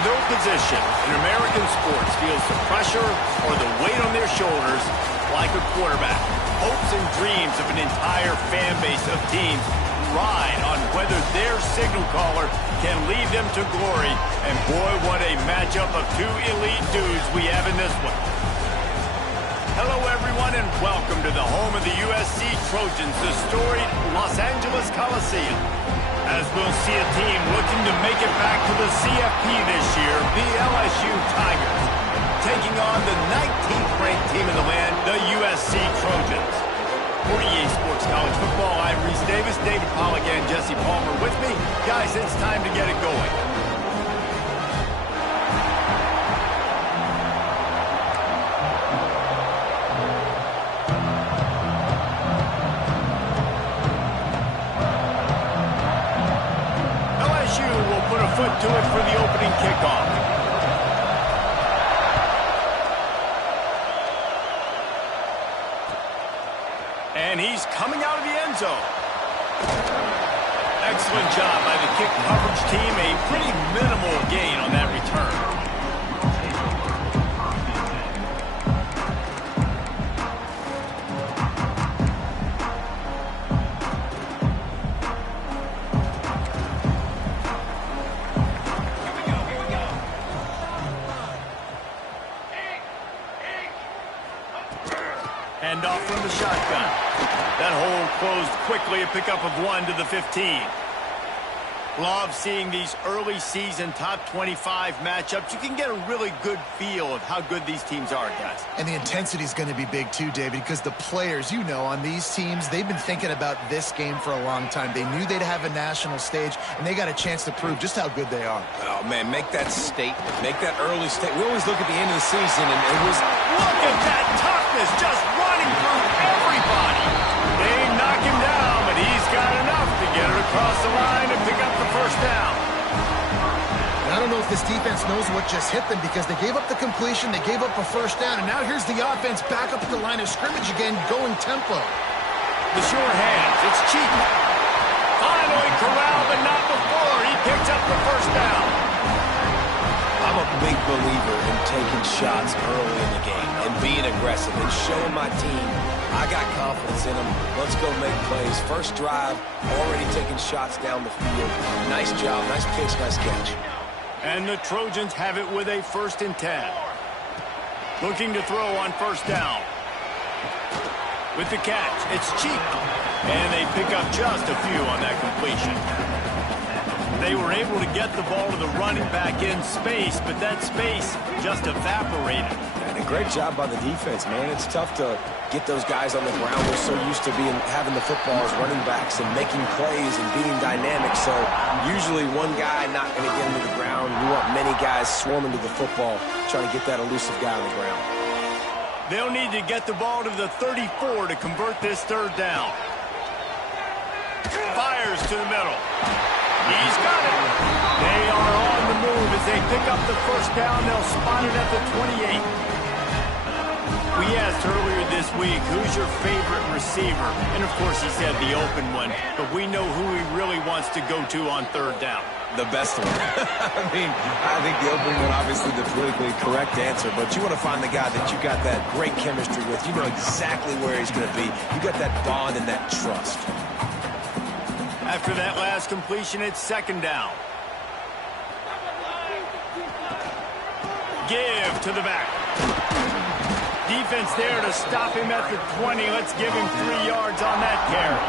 No position in American sports feels the pressure or the weight on their shoulders like a quarterback. Hopes and dreams of an entire fan base of teams ride on whether their signal caller can lead them to glory. And boy, what a matchup of two elite dudes we have in this one. Hello, everyone, and welcome to the home of the USC Trojans, the storied Los Angeles Coliseum. As we'll see a team looking to make it back to the CFP this year, the LSU Tigers, taking on the 19th ranked team in the land, the USC Trojans. For EA Sports College Football, I'm Reese Davis, David Pollack, and Jesse Palmer with me. Guys, it's time to get it going. LSU will put a foot to it for the opening kickoff. And he's coming out of the end zone. Excellent job by the kick coverage team. A pretty minimal gain on that return. Hand off from the shotgun. That hole closed quickly, a pickup of 1 to the 15. Love seeing these early season top 25 matchups. You can get a really good feel of how good these teams are, guys. And the intensity is going to be big too, David, because the players, you know, on these teams, they've been thinking about this game for a long time. They knew they'd have a national stage, and they got a chance to prove just how good they are. Oh, man, make that statement. Make that early statement. We always look at the end of the season, and it was... Look at that toughness, just running through everybody. They knock him down, but he's got enough to get it across the line and pick up the first down. And I don't know if this defense knows what just hit them, because they gave up the completion, they gave up a first down, and now here's the offense back up at the line of scrimmage again, going tempo. The sure hands, it's cheap. Finally corralled, but not before. He picks up the first down. I'm a big believer in taking shots early in the game and being aggressive and showing my team I got confidence in them. Let's go make plays. First drive, already taking shots down the field. Nice job, nice pitch, nice catch. And the Trojans have it with a 1st and 10. Looking to throw on first down. With the catch, it's cheap. And they pick up just a few on that completion. They were able to get the ball to the running back in space, but that space just evaporated. And a great job by the defense, man. It's tough to get those guys on the ground. We're so used to having the football as running backs and making plays and being dynamic. So usually one guy not going to get into the ground. You want many guys swarming to the football, trying to get that elusive guy on the ground. They'll need to get the ball to the 34 to convert this 3rd down. Fires to the middle. He's got it. They are on the move as they pick up the first down. They'll spot it at the 28. We asked earlier this week, who's your favorite receiver? And, of course, he said the open one. But we know who he really wants to go to on 3rd down. The best one. I think the open one, obviously, the politically correct answer. But you want to find the guy that you got that great chemistry with. You know exactly where he's going to be. You got that bond and that trust. After that last completion, it's 2nd down. Give to the back. Defense there to stop him at the 20. Let's give him 3 yards on that carry.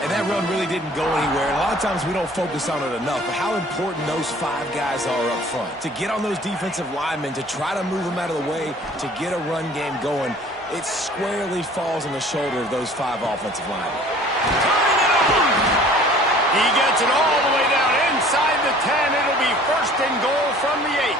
And that run really didn't go anywhere. And a lot of times we don't focus on it enough, but how important those 5 guys are up front. To get on those defensive linemen, to try to move them out of the way, to get a run game going, it squarely falls on the shoulder of those 5 offensive linemen. He gets it all the way down inside the 10. It'll be 1st and goal from the 8.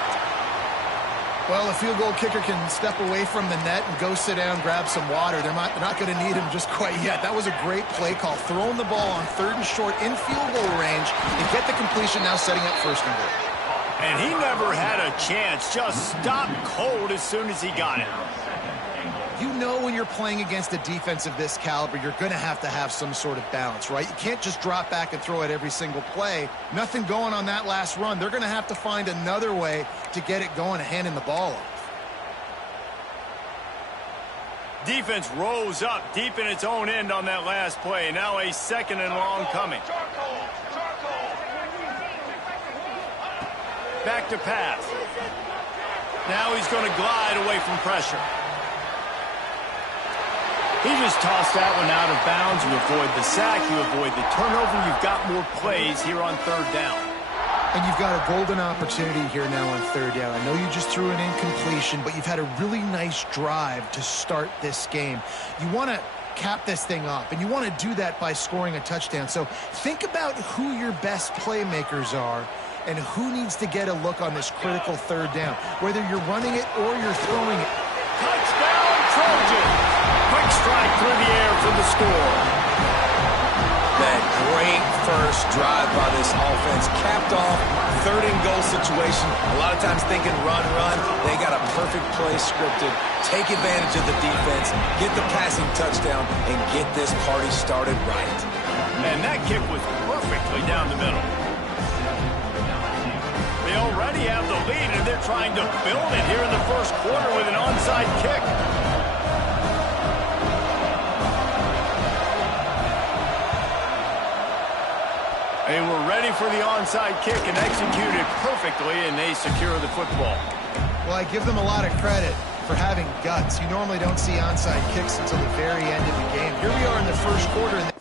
Well, a field goal kicker can step away from the net and go sit down, grab some water. They're not going to need him just quite yet. That was a great play call. Throwing the ball on 3rd and short in field goal range and get the completion, now setting up 1st and goal. And he never had a chance. Just stopped cold as soon as he got it. You know when you're playing against a defense of this caliber, you're going to have some sort of balance, right? You can't just drop back and throw it every single play. Nothing going on that last run. They're going to have to find another way to get it going and handing the ball off. Defense rose up deep in its own end on that last play. Now a 2nd and long coming. Back to pass. Now he's going to glide away from pressure. He just tossed that one out of bounds. You avoid the sack, you avoid the turnover. You've got more plays here on 3rd down. And you've got a golden opportunity here now on 3rd down. I know you just threw an incompletion, but you've had a really nice drive to start this game. You want to cap this thing off, and you want to do that by scoring a touchdown. So think about who your best playmakers are and who needs to get a look on this critical 3rd down, whether you're running it or you're throwing it. Touchdown, Trojans! Quick strike through the air for the score. That great first drive by this offense capped off 3rd and goal situation. A lot of times thinking run. They got a perfect play scripted. Take advantage of the defense, get the passing touchdown, and get this party started right. And that kick was perfectly down the middle. They already have the lead, and they're trying to build it here in the 1st quarter with an onside kick. They were ready for the onside kick and executed perfectly, and they secure the football. Well, I give them a lot of credit for having guts. You normally don't see onside kicks until the very end of the game. Here we are in the 1st quarter, and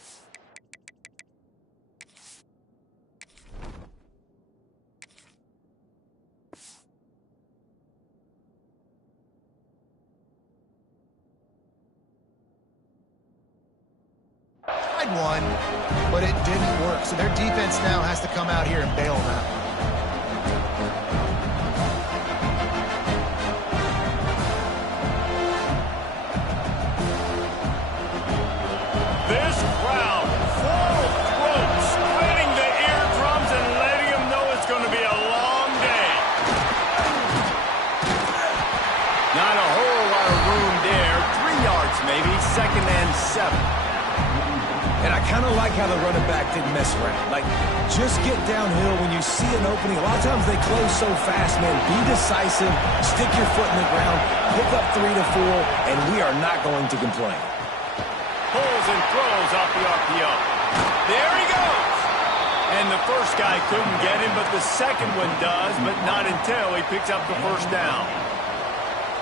one, but it didn't work. So their defense now has to come out here and bail them out. This crowd, full throat, splitting the eardrums and letting them know it's going to be a long day. Not a whole lot of room there. 3 yards maybe, 2nd and 7. And I kind of like how the running back didn't mess around. Like, just get downhill when you see an opening. A lot of times they close so fast, man. Be decisive, stick your foot in the ground, pick up 3 to 4, and we are not going to complain. Pulls and throws off the RPO. There he goes. And the first guy couldn't get him, but the second one does, but not until he picks up the 1st down.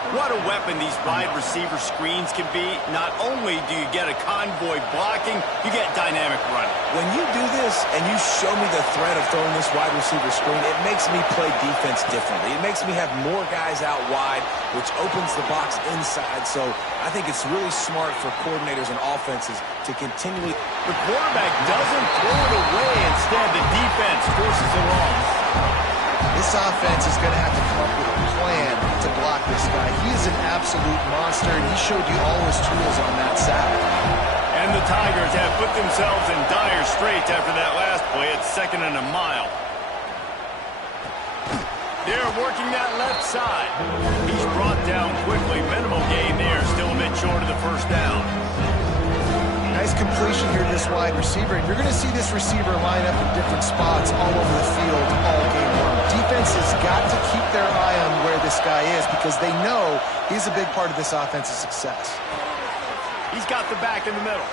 What a weapon these wide receiver screens can be. Not only do you get a convoy blocking, you get dynamic running. When you do this and you show me the threat of throwing this wide receiver screen, it makes me play defense differently. It makes me have more guys out wide, which opens the box inside. So I think it's really smart for coordinators and offenses to continually... The quarterback doesn't throw it away. Instead, the defense forces it on. This offense is going to have to come up with a plan to block this guy. He is an absolute monster, and he showed you all his tools on that sack. And the Tigers have put themselves in dire straits after that last play at 2nd and a mile. They're working that left side. He's brought down quickly. Minimal gain there, still a bit short of the 1st down. Nice completion here to this wide receiver, and you're going to see this receiver line up in different spots all over the field all game long. Defense has got to keep their eye on where this guy is because they know he's a big part of this offense's success. He's got the back in the middle.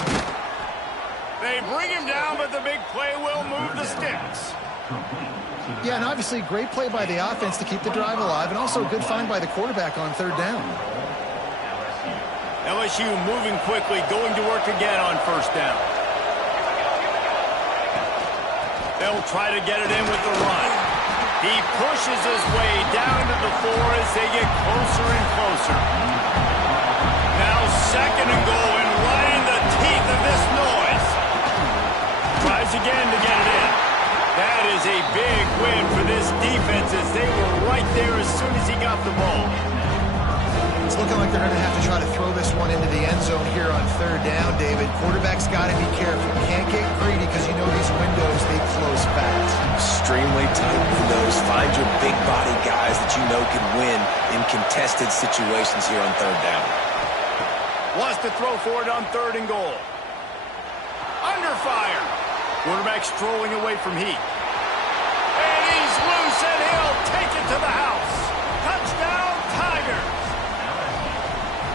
They bring him down, but the big play will move the sticks. Yeah, and obviously great play by the offense to keep the drive alive, and also a good find by the quarterback on 3rd down. LSU moving quickly, going to work again on 1st down. They'll try to get it in with the run. He pushes his way down to the 4 as they get closer and closer. Now 2nd and goal, and right in the teeth of this noise. Tries again to get it in. That is a big win for this defense as they were right there as soon as he got the ball. It's looking like they're going to have to try to throw this one into the end zone here on 3rd down, David. Quarterback's got to be careful. Can't get greedy because you know these windows, they close fast. Extremely tight windows. Find your big body guys that you know can win in contested situations here on 3rd down. Wants to throw for it on 3rd and goal. Under fire. Quarterback strolling away from heat. And he's loose, and he'll take it to the house. Touchdown, Tigers.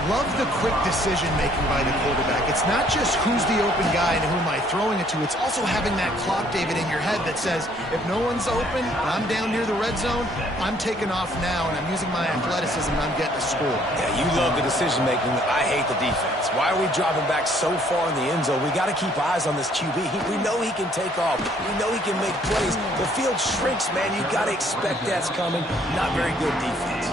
Love the quick decision-making by the quarterback. It's not just who's the open guy and who am I throwing it to. It's also having that clock, David, in your head that says, if no one's open, I'm down near the red zone, I'm taking off now, and I'm using my athleticism, and I'm getting a score. Yeah, you love the decision-making. I hate the defense. Why are we dropping back so far in the end zone? We got to keep eyes on this QB. We know he can take off. We know he can make plays. The field shrinks, man. You got to expect that's coming. Not very good defense.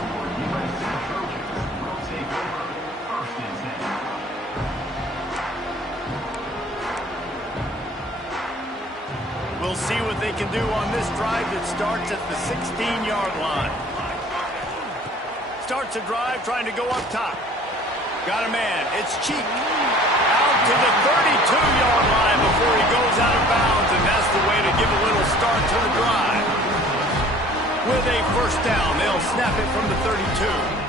We'll see what they can do on this drive that starts at the 16-yard line. Starts a drive trying to go up top. Got a man. It's Cheek. Out to the 32-yard line before he goes out of bounds, and that's the way to give a little start to the drive. With a first down, they'll snap it from the 32.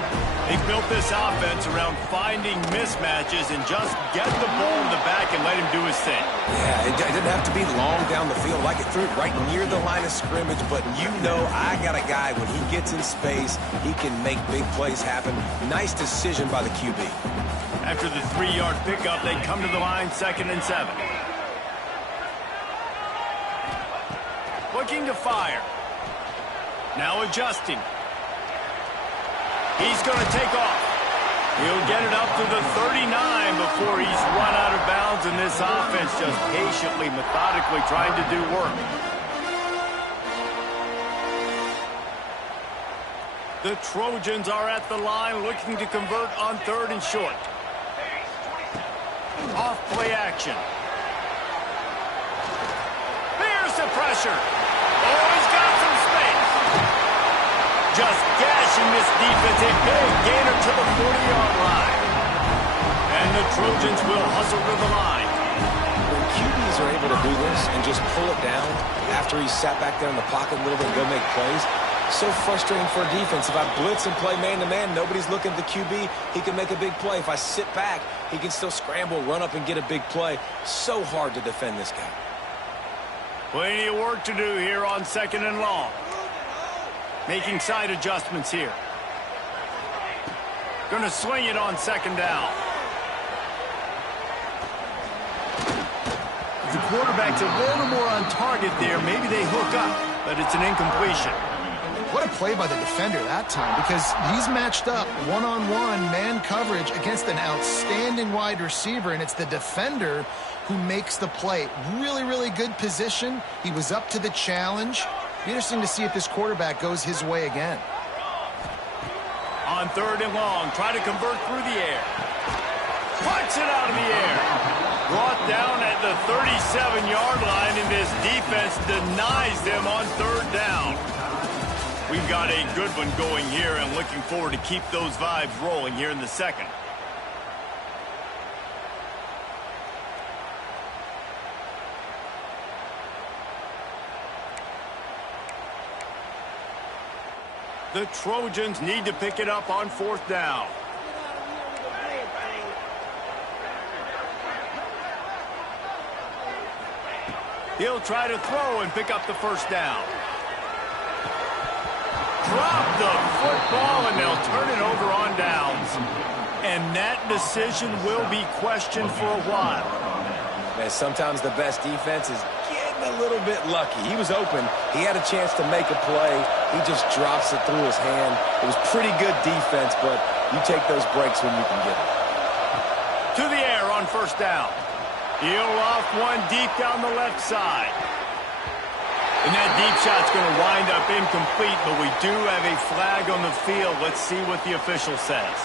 They've built this offense around finding mismatches and just get the ball in the back and let him do his thing. Yeah, it didn't have to be long down the field. Like it threw it right near the line of scrimmage, but you know I got a guy, when he gets in space, he can make big plays happen. Nice decision by the QB. After the 3-yard pickup, they come to the line, 2nd and 7. Looking to fire. Now adjusting. He's going to take off. He'll get it up to the 39 before he's run out of bounds, and this offense just patiently, methodically trying to do work. The Trojans are at the line looking to convert on 3rd and short. Off play action. There's the pressure. Oh, he's got some space. Just gashing this defense, a big gainer to the 40-yard line. And the Trojans will hustle to the line. When QBs are able to do this and just pull it down after he's sat back there in the pocket a little bit and go make plays, so frustrating for a defense. If I blitz and play man-to-man, nobody's looking at the QB, he can make a big play. If I sit back, he can still scramble, run up, and get a big play. So hard to defend this guy. Plenty of work to do here on 2nd and long. Making side adjustments here. Going to swing it on 2nd down. If the quarterback's a little more on target there, maybe they hook up, but it's an incompletion. What a play by the defender that time, because he's matched up one-on-one man coverage against an outstanding wide receiver, and it's the defender who makes the play. Really, really good position. He was up to the challenge. Be interesting to see if this quarterback goes his way again. On 3rd and long, try to convert through the air. Punts it out of the air. Brought down at the 37-yard line, and this defense denies them on 3rd down. We've got a good one going here, and looking forward to keep those vibes rolling here in the 2nd. The Trojans need to pick it up on 4th down. He'll try to throw and pick up the first down. Drop the football, and they'll turn it over on downs. And that decision will be questioned for a while. Man, sometimes the best defense is getting a little bit lucky. He was open. He had a chance to make a play. He just drops it through his hand. It was pretty good defense, but you take those breaks when you can get them. To the air on 1st down. He'll off one deep down the left side. And that deep shot's going to wind up incomplete, but we do have a flag on the field. Let's see what the official says.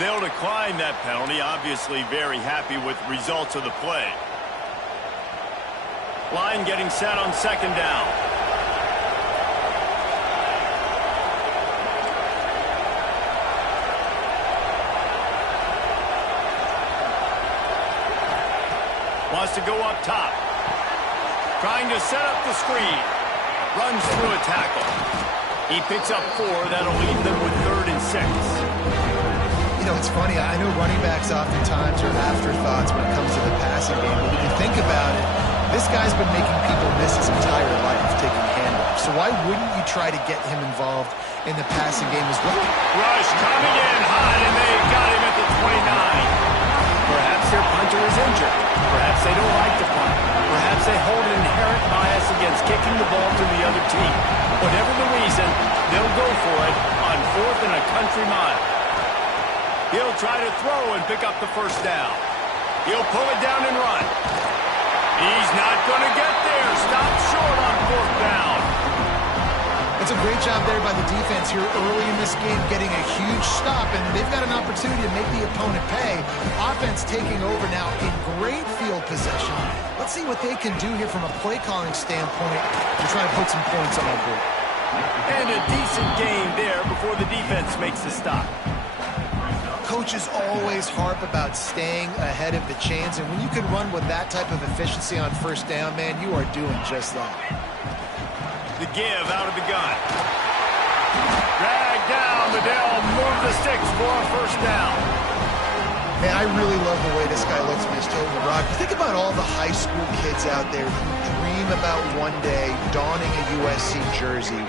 They'll decline that penalty, obviously very happy with the results of the play. Line getting set on 2nd down. Wants to go up top. Trying to set up the screen. Runs through a tackle. He picks up 4. That'll leave them with 3rd and 6. You know, it's funny. I know running backs oftentimes are afterthoughts when it comes to the passing game. But when you think about it, this guy's been making people miss his entire life taking handoffs. So why wouldn't you try to get him involved in the passing game as well? Rush coming in hot, and they got him at the 29. Perhaps their punter is injured. Perhaps they don't like to punt. Perhaps they hold an inherent bias against kicking the ball to the other team. Whatever the reason, they'll go for it on 4th and a country mile. He'll try to throw and pick up the first down. He'll pull it down and run. He's not going to get there. Stop short on 4th down. It's a great job there by the defense here early in this game, getting a huge stop, and they've got an opportunity to make the opponent pay. Offense taking over now in great field possession. Let's see what they can do here from a play calling standpoint to try to put some points on the board. And a decent gain there before the defense makes the stop. Coaches always harp about staying ahead of the chains, and when you can run with that type of efficiency on 1st down, man, you are doing just that. The give out of the gun. Drag down. Liddell move the sticks for a 1st down. Man, I really love the way this guy looks, Mr. Overrock. Think about all the high school kids out there who dream about one day donning a USC jersey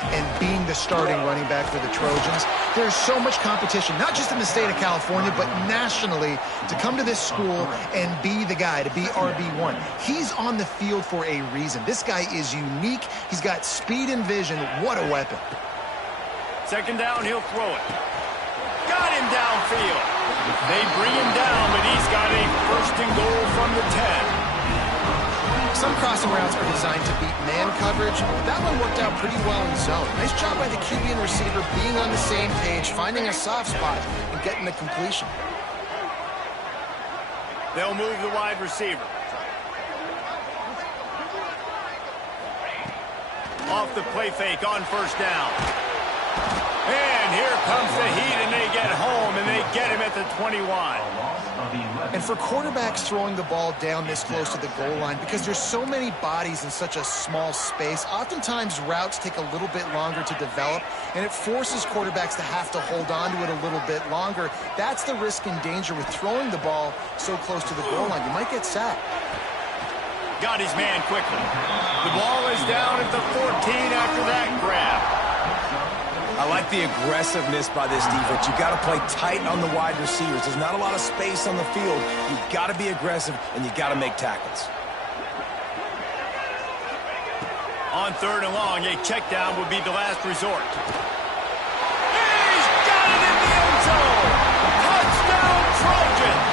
and being the starting running back for the Trojans. There's so much competition, not just in the state of California, but nationally, to come to this school and be the guy, to be RB1. He's on the field for a reason. This guy is unique. He's got speed and vision. What a weapon. 2nd down, he'll throw it. Got him downfield. They bring him down, but he's got a 1st and goal from the 10. Some crossing routes are designed to beat man coverage. That one worked out pretty well in zone. Nice job by the QB and receiver being on the same page, finding a soft spot, and getting the completion. They'll move the wide receiver. Off the play fake on 1st down. And here comes the heat, and they get home, and they get him at the 21. And for quarterbacks throwing the ball down this close to the goal line, because there's so many bodies in such a small space, oftentimes routes take a little bit longer to develop, and it forces quarterbacks to have to hold on to it a little bit longer. That's the risk and danger with throwing the ball so close to the goal line. You might get sacked. Got his man quickly. The ball is down at the 14 after that grab. I like the aggressiveness by this defense. You got to play tight on the wide receivers. There's not a lot of space on the field. You've got to be aggressive, and you got to make tackles. On 3rd and long, a check down would be the last resort. He's got it in the end zone! Touchdown, Trojans!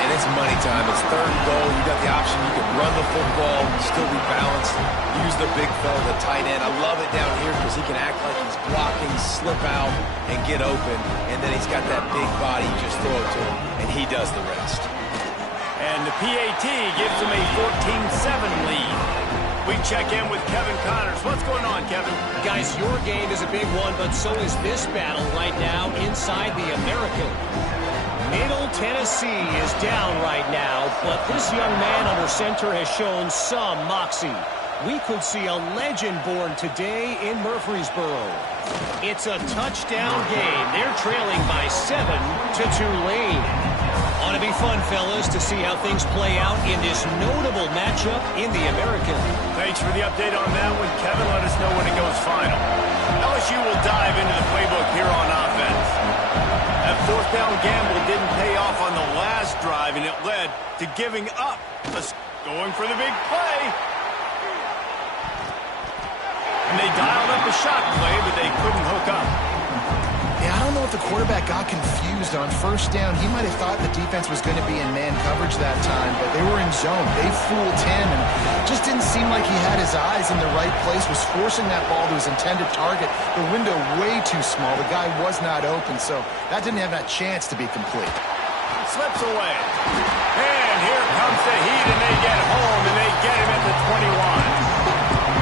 And it's money time. It's 3rd and goal. You got the option. You can run the football, still be balanced, use the big fella, the tight end. I love it down here because he can act like he's blocking, slip out, and get open. And then he's got that big body. You just throw it to him, and he does the rest. And the PAT gives him a 14-7 lead. We check in with Kevin Connors. What's going on, Kevin? Guys, your game is a big one, but so is this battle right now inside the American. Middle Tennessee is down right now, but this young man under center has shown some moxie. We could see a legend born today in Murfreesboro. It's a touchdown game. They're trailing by 7 to Tulane. Ought to be fun, fellas, to see how things play out in this notable matchup in the American. Thanks for the update on that one, Kevin. Let us know when it goes final. LSU will dive into the playbook here on offense. That 4th down gamble didn't pay off on the last drive, and it led to giving up. Going for the big play. And they dialed up a shot play, but they couldn't hook up. Yeah, I don't know if the quarterback got confused on 1st down. He might have thought the defense was going to be in man coverage that time, but they were in zone. They fooled him, and just didn't seem like he had his eyes in the right place, was forcing that ball to his intended target. The window way too small. The guy was not open, so that didn't have that chance to be complete. Slips away. And here comes the heat, and they get home, and they get him at the 21.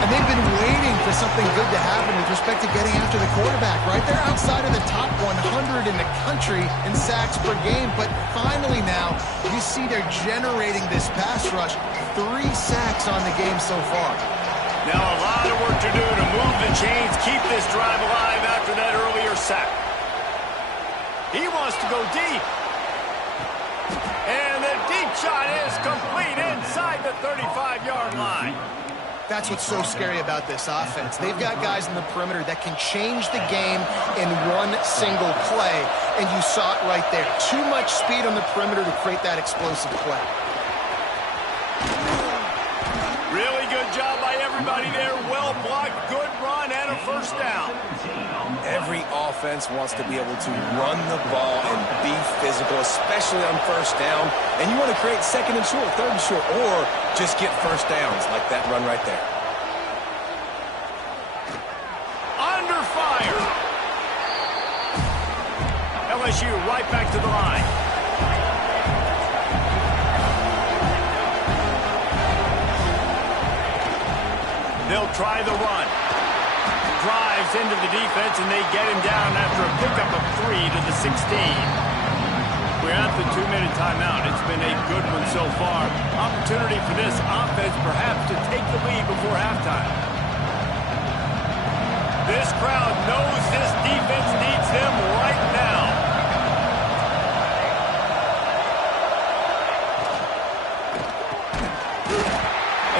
And they've been waiting for something good to happen with respect to getting after the quarterback, right? They're outside of the top 100 in the country in sacks per game, but finally now, you see they're generating this pass rush. 3 sacks on the game so far. Now a lot of work to do to move the chains, keep this drive alive after that earlier sack. go deep. And the deep shot is complete inside the 35-yard line. That's what's so scary about this offense. They've got guys in the perimeter that can change the game in one single play, and you saw it right there. Too much speed on the perimeter to create that explosive play. Really good job by everybody there. Well blocked, good run, and a first down. Every offense wants to be able to run the ball and be physical, especially on first down. And you want to create second and short, third and short, or just get first downs like that run right there. Under fire. LSU right back to the line. They'll try the run. Drives into the defense, and they get him down after a pickup of 3 to the 16. We're at the 2-minute timeout. It's been a good one so far. Opportunity for this offense perhaps to take the lead before halftime. This crowd knows this defense needs them right now.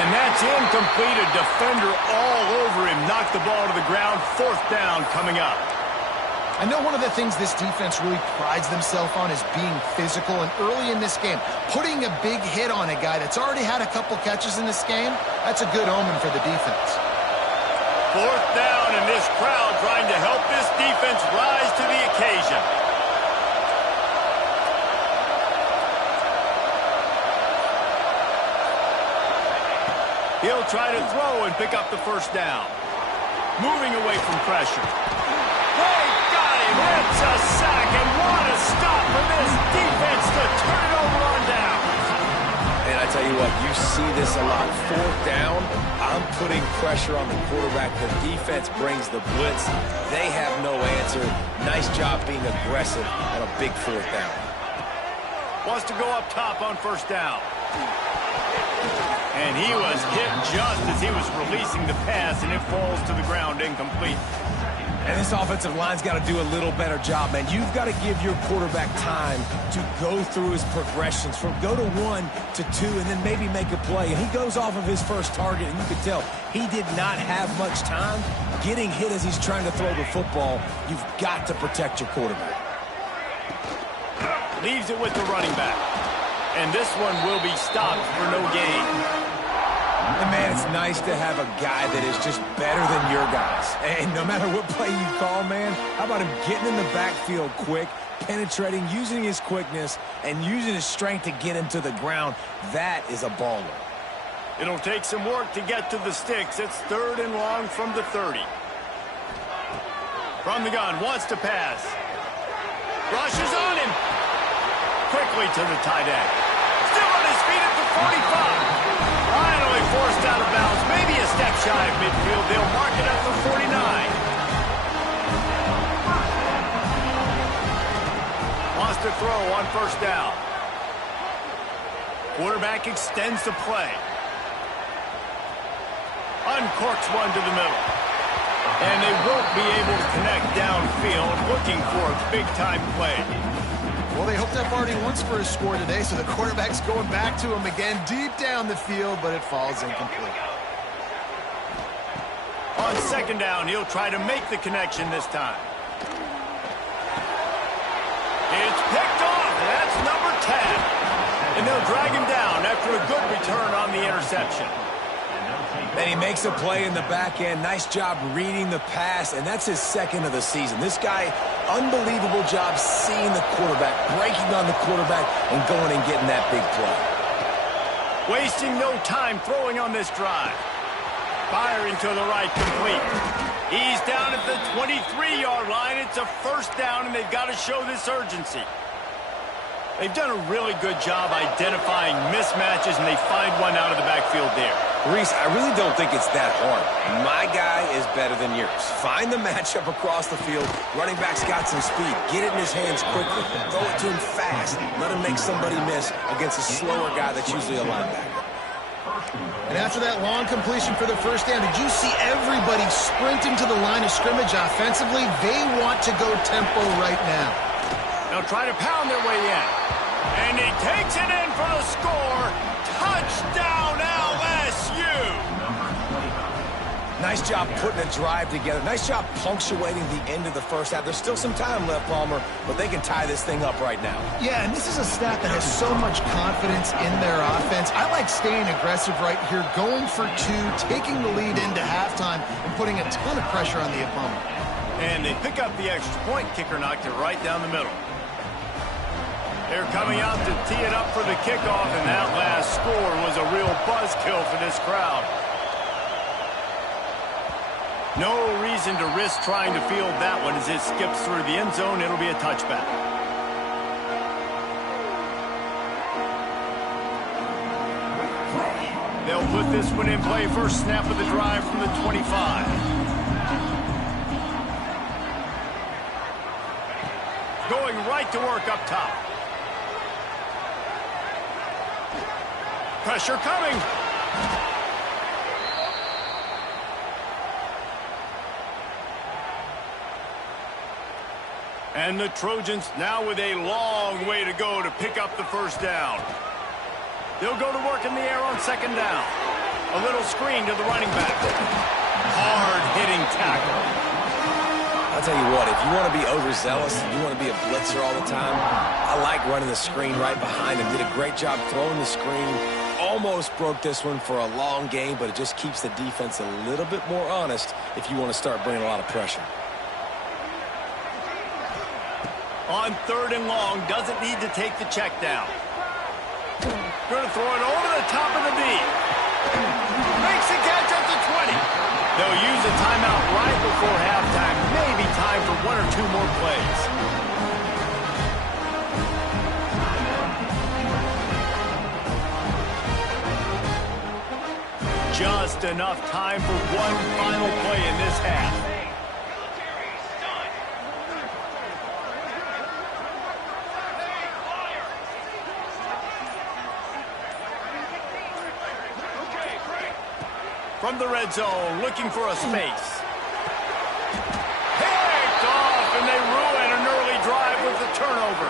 And that's incomplete. A defender all over him. Knocked the ball to the ground. 4th down coming up. I know one of the things this defense really prides themselves on is being physical, and early in this game, putting a big hit on a guy that's already had a couple catches in this game, that's a good omen for the defense. 4th down, and this crowd trying to help this defense rise to the occasion. He'll try to throw and pick up the first down. Moving away from pressure. They got him. It's a sack, and what a stop for this defense to turn it over on down. And I tell you what, you see this a lot. 4th down, I'm putting pressure on the quarterback. The defense brings the blitz. They have no answer. Nice job being aggressive on a big 4th down. Wants to go up top on first down. And he was hit just as he was releasing the pass, and it falls to the ground incomplete. And this offensive line's got to do a little better job, man. You've got to give your quarterback time to go through his progressions from go to 1 to 2 and then maybe make a play. And he goes off of his first target, and you can tell he did not have much time getting hit as he's trying to throw the football. You've got to protect your quarterback. Leaves it with the running back. And this one will be stopped for no gain. And, man, it's nice to have a guy that is just better than your guys. And no matter what play you call, man, how about him getting in the backfield quick, penetrating, using his quickness, and using his strength to get him to the ground? That is a baller. It'll take some work to get to the sticks. It's 3rd and long from the 30. From the gun, wants to pass. Rushes on him. Quickly to the tight end. Still on his feet at the 45. Finally forced out of bounds. Maybe a step shy of midfield. They'll mark it at the 49. Wants to throw on first down. Quarterback extends the play. Uncorks one to the middle. And they won't be able to connect downfield, looking for a big-time play. Well, they hoped up already once for a score today, so the quarterback's going back to him again deep down the field, but it falls incomplete. On second down, he'll try to make the connection this time. It's picked off. That's number 10. And they'll drag him down after a good return on the interception. And he makes a play in the back end. Nice job reading the pass, and that's his 2nd of the season. This guy, unbelievable job seeing the quarterback, breaking on the quarterback, and going and getting that big play. Wasting no time throwing on this drive. Firing to the right, complete. He's down at the 23-yard line. It's a first down, and they've got to show this urgency. They've done a really good job identifying mismatches, and they find one out of the backfield there. Reese, I really don't think it's that hard. My guy is better than yours. Find the matchup across the field. Running back's got some speed. Get it in his hands quickly. Throw it to him fast. Let him make somebody miss against a slower guy that's usually a linebacker. And after that long completion for the first down, did you see everybody sprinting to the line of scrimmage offensively? They want to go tempo right now. They'll try to pound their way in. And he takes it in for the score. Touchdown, LSU! Nice job putting a drive together. Nice job punctuating the end of the first half. There's still some time left, Palmer, but they can tie this thing up right now. Yeah, and this is a staff that has so much confidence in their offense. I like staying aggressive right here, going for two, taking the lead into halftime, and putting a ton of pressure on the opponent. And they pick up the extra point. Kicker knocked it right down the middle. They're coming out to tee it up for the kickoff, and that last score was a real buzzkill for this crowd. No reason to risk trying to field that one as it skips through the end zone. It'll be a touchback. They'll put this one in play. First snap of the drive from the 25. Going right to work up top. Pressure coming. And the Trojans now with a long way to go to pick up the first down. They'll go to work in the air on second down. A little screen to the running back. Hard-hitting tackle. I'll tell you what, if you want to be overzealous, if you want to be a blitzer all the time, I like running the screen right behind him. Did a great job throwing the screen. Almost broke this one for a long game, but it just keeps the defense a little bit more honest if you want to start bringing a lot of pressure. On third and long, doesn't need to take the check down. Going to throw it over the top of the D. Makes the catch at the 20. They'll use a timeout right before halftime. Maybe time for one or two more plays. Just enough time for one final play in this half. From the red zone, looking for a space. Picked off, and they ruin an early drive with the turnover.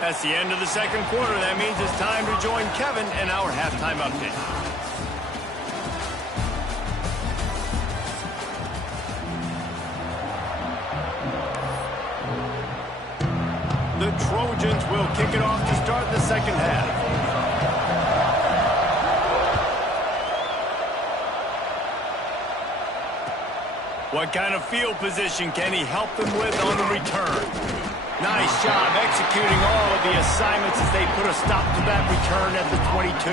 That's the end of the second quarter. That means it's time to join Kevin in our halftime update. The Trojans will kick it off to start the second half. What kind of field position can he help them with on the return? Nice job executing all of the assignments as they put a stop to that return at the 22.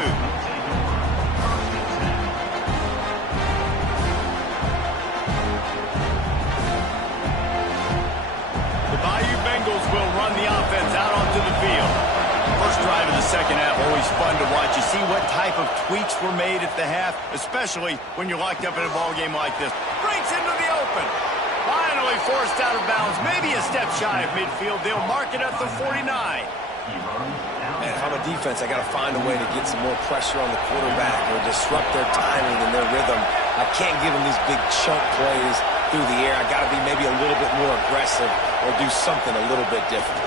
The Bayou Bengals will run the offense out onto the field. First drive of the second half, always fun to watch. You see what type of tweaks were made at the half, especially when you're locked up in a ball game like this. Breaks into the open. Finally forced out of bounds. Maybe a step shy of midfield. They'll mark it at the 49. And if I'm a defense, I got to find a way to get some more pressure on the quarterback or disrupt their timing and their rhythm. I can't give them these big chunk plays through the air. I got to be maybe a little bit more aggressive or do something a little bit different.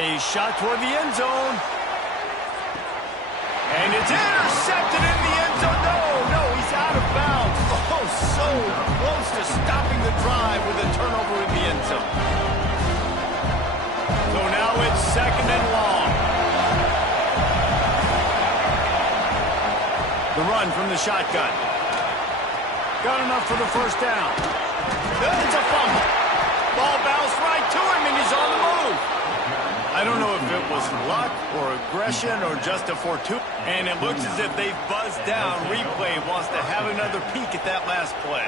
A shot toward the end zone. And it's intercepted in the end zone. No, he's out of bounds. Oh, so close to stopping the drive with a turnover in the end zone. So now it's second and long. The run from the shotgun. Got enough for the first down. It's a fumble. Ball bounced right to him, and he's on the move. I don't know if it was luck or aggression or just a fortuitous. And it looks as if they've buzzed down. Replay wants to have another peek at that last play.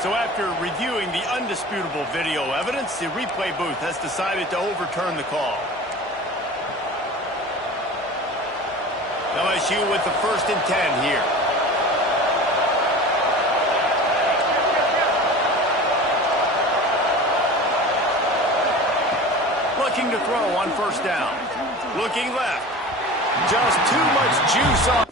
So after reviewing the undisputable video evidence, the replay booth has decided to overturn the call. LSU with the 1st and 10 here. Looking to throw on first down. Looking left. Just too much juice on.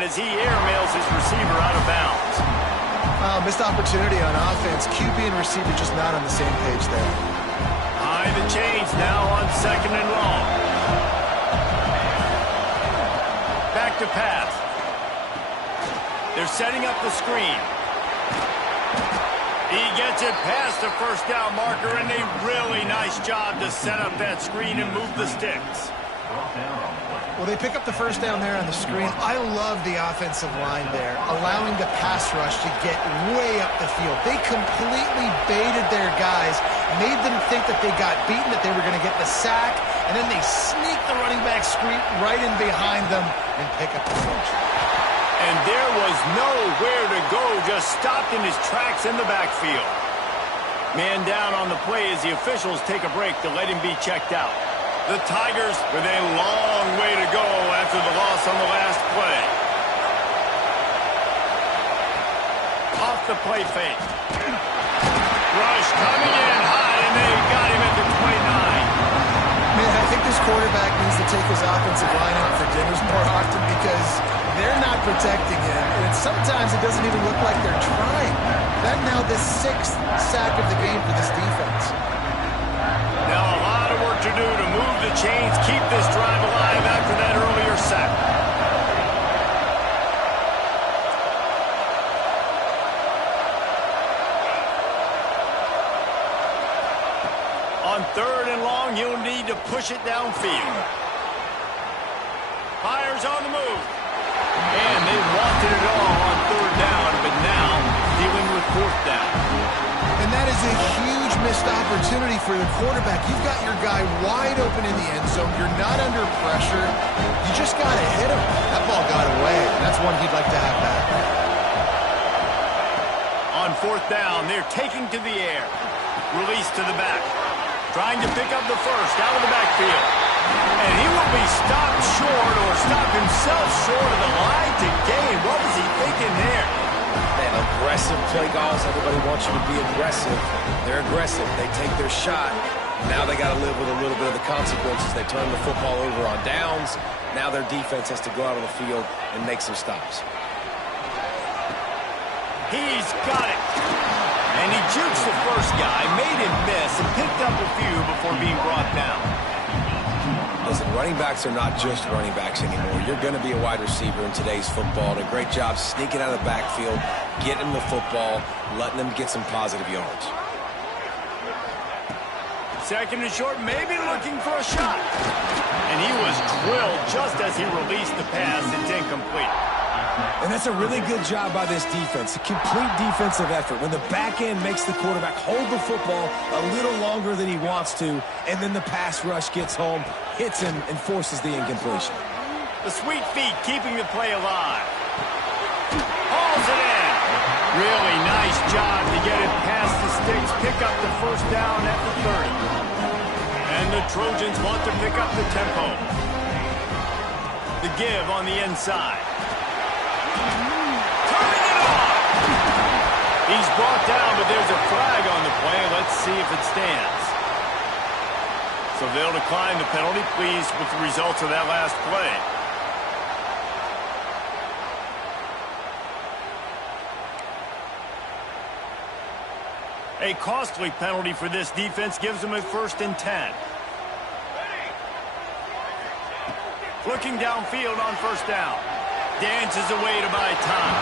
As he airmails his receiver out of bounds. Missed opportunity on offense. QB and receiver just not on the same page there. High the chains now on 2nd and long. Back to pass. They're setting up the screen. He gets it past the first down marker, and a really nice job to set up that screen and move the sticks. Well, they pick up the first down there on the screen. I love the offensive line there, allowing the pass rush to get way up the field. They completely baited their guys, made them think that they got beaten, that they were going to get the sack, and then they sneak the running back screen right in behind them and pick up the first. And there was nowhere to go, just stopped in his tracks in the backfield. Man down on the play as the officials take a break to let him be checked out. The Tigers with a long way to go after the loss on the last play. Off the play fake. Rush coming in high, and they got him at the 29. Man, I think this quarterback needs to take his offensive line out for dinners more often because they're not protecting him. And sometimes it doesn't even look like they're trying. That now the 6th sack of the game for this defense. Now a lot of work to do to move the chains, keep this drive alive after that earlier sack. On 3rd and long, you'll need to push it downfield. Fires on the move. And they wanted it all on 3rd down, but now dealing with 4th down. And that is a huge missed opportunity for the quarterback. You've got your guy wide open in the end zone. You're not under pressure. You just got to hit him. That ball got away. That's one he'd like to have back. On 4th down, they're taking to the air. Release to the back. Trying to pick up the first out of the backfield. And he will be stopped short or stop himself short of the line to gain. What was he thinking there? Man, aggressive play calls. Everybody wants you to be aggressive. They're aggressive. They take their shot. Now they got to live with a little bit of the consequences. They turn the football over on downs. Now their defense has to go out on the field and make some stops. He's got it. And he jukes the first guy, made him miss, and picked up a few before being brought down. Listen, running backs are not just running backs anymore. You're going to be a wide receiver in today's football. And a great job sneaking out of the backfield, getting the football, letting them get some positive yards. 2nd and short, maybe looking for a shot. And he was drilled just as he released the pass. It's incomplete. And that's a really good job by this defense. A complete defensive effort. When the back end makes the quarterback hold the football a little longer than he wants to, and then the pass rush gets home, hits him, and forces the incompletion. The sweet feet keeping the play alive. Hauls it in. Really nice job to get it past the sticks. Pick up the first down at the 30. And the Trojans want to pick up the tempo. The give on the inside. Turning it on. He's brought down, but there's a flag on the play. Let's see if it stands. So they'll decline the penalty, pleased with the results of that last play. A costly penalty for this defense gives them a 1st and 10. Looking downfield on 1st down. Dances away to buy time.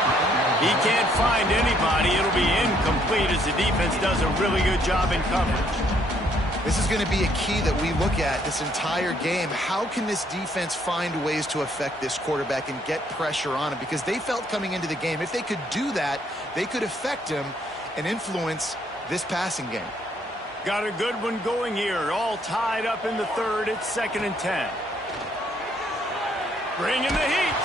He can't find anybody. It'll be incomplete as the defense does a really good job in coverage. This is going to be a key that we look at this entire game. How can this defense find ways to affect this quarterback and get pressure on him? Because they felt coming into the game, if they could do that, they could affect him and influence this passing game. Got a good one going here. All tied up in the third. It's 2nd and 10. Bringing the heat.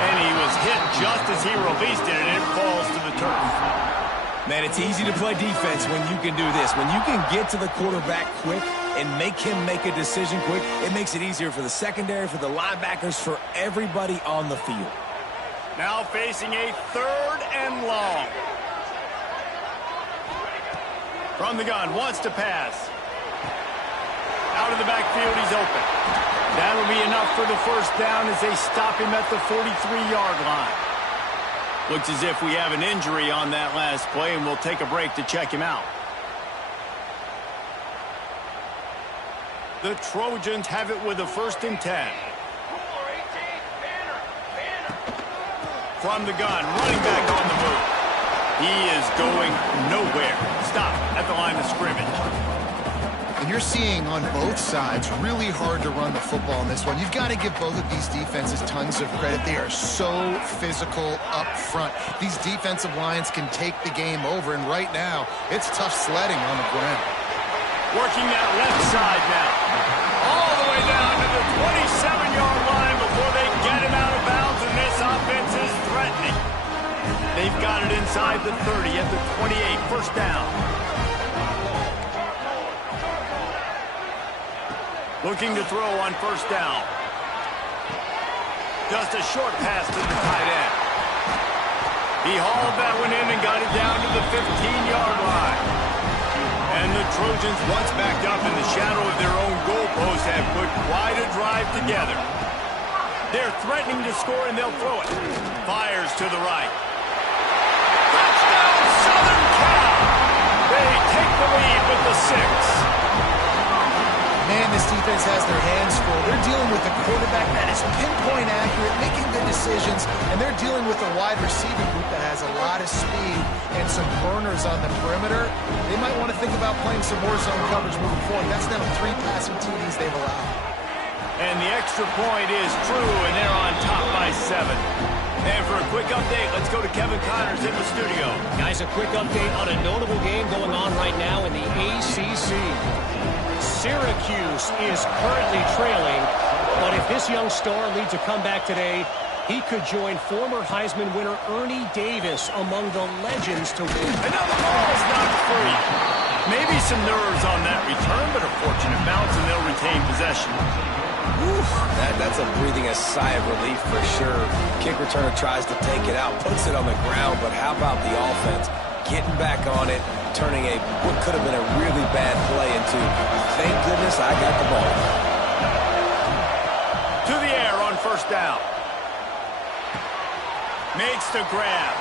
And he was hit just as he released it, and it falls to the turf. Man, it's easy to play defense when you can do this. When you can get to the quarterback quick and make him make a decision quick, it makes it easier for the secondary, for the linebackers, for everybody on the field. Now facing a 3rd and long. From the gun, wants to pass. Out of the backfield, he's open. That'll be enough for the first down as they stop him at the 43-yard line. Looks as if we have an injury on that last play, and we'll take a break to check him out. The Trojans have it with a 1st and 10. From the gun, running back on the move. He is going nowhere. Stop at the line of scrimmage. And you're seeing on both sides really hard to run the football in this one. You've got to give both of these defenses tons of credit. They are so physical up front. These defensive lines can take the game over, and right now, it's tough sledding on the ground. Working that left side now. All the way down to the 27-yard line before they get him out of bounds, and this offense is threatening. They've got it inside the 30 at the 28, 1st down. Looking to throw on 1st down. Just a short pass to the tight end. He hauled that one in and got it down to the 15-yard line. And the Trojans, once backed up in the shadow of their own goalpost, have put quite a drive together. They're threatening to score, and they'll throw it. Fires to the right. Touchdown, Southern Cal! They take the lead with the 6. Man, this defense has their hands full. They're dealing with a quarterback that is pinpoint accurate, making good decisions, and they're dealing with a wide receiving group that has a lot of speed and some burners on the perimeter. They might want to think about playing some more zone coverage moving forward. That's now 3 passing TDs they've allowed. And the extra point is true, and they're on top by 7. And for a quick update, let's go to Kevin Connors in the studio. Guys, a quick update on a notable game going on right now in the ACC. Syracuse is currently trailing, but if this young star leads a comeback today, he could join former Heisman winner Ernie Davis among the legends to win. And now the ball's not free. Maybe some nerves on that return, but a fortunate bounce, and they'll retain possession. Oof, that's a breathing a sigh of relief for sure. Kick returner tries to take it out, puts it on the ground, but how about the offense getting back on it, turning what could have been a really bad play into, thank goodness I got the ball. To the air on 1st down. Makes the grab.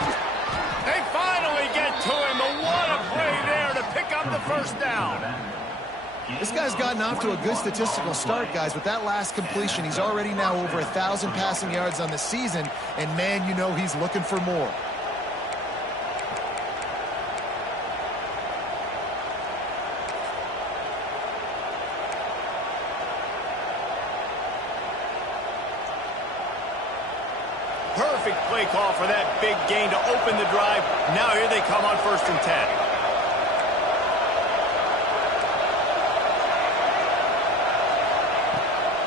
They finally get to him, but what a play there to pick up the 1st down. This guy's gotten off to a good statistical start, guys. With that last completion, he's already now over 1,000 passing yards on the season, and man, you know he's looking for more. Perfect play call for that big gain to open the drive. Now here they come on 1st and 10.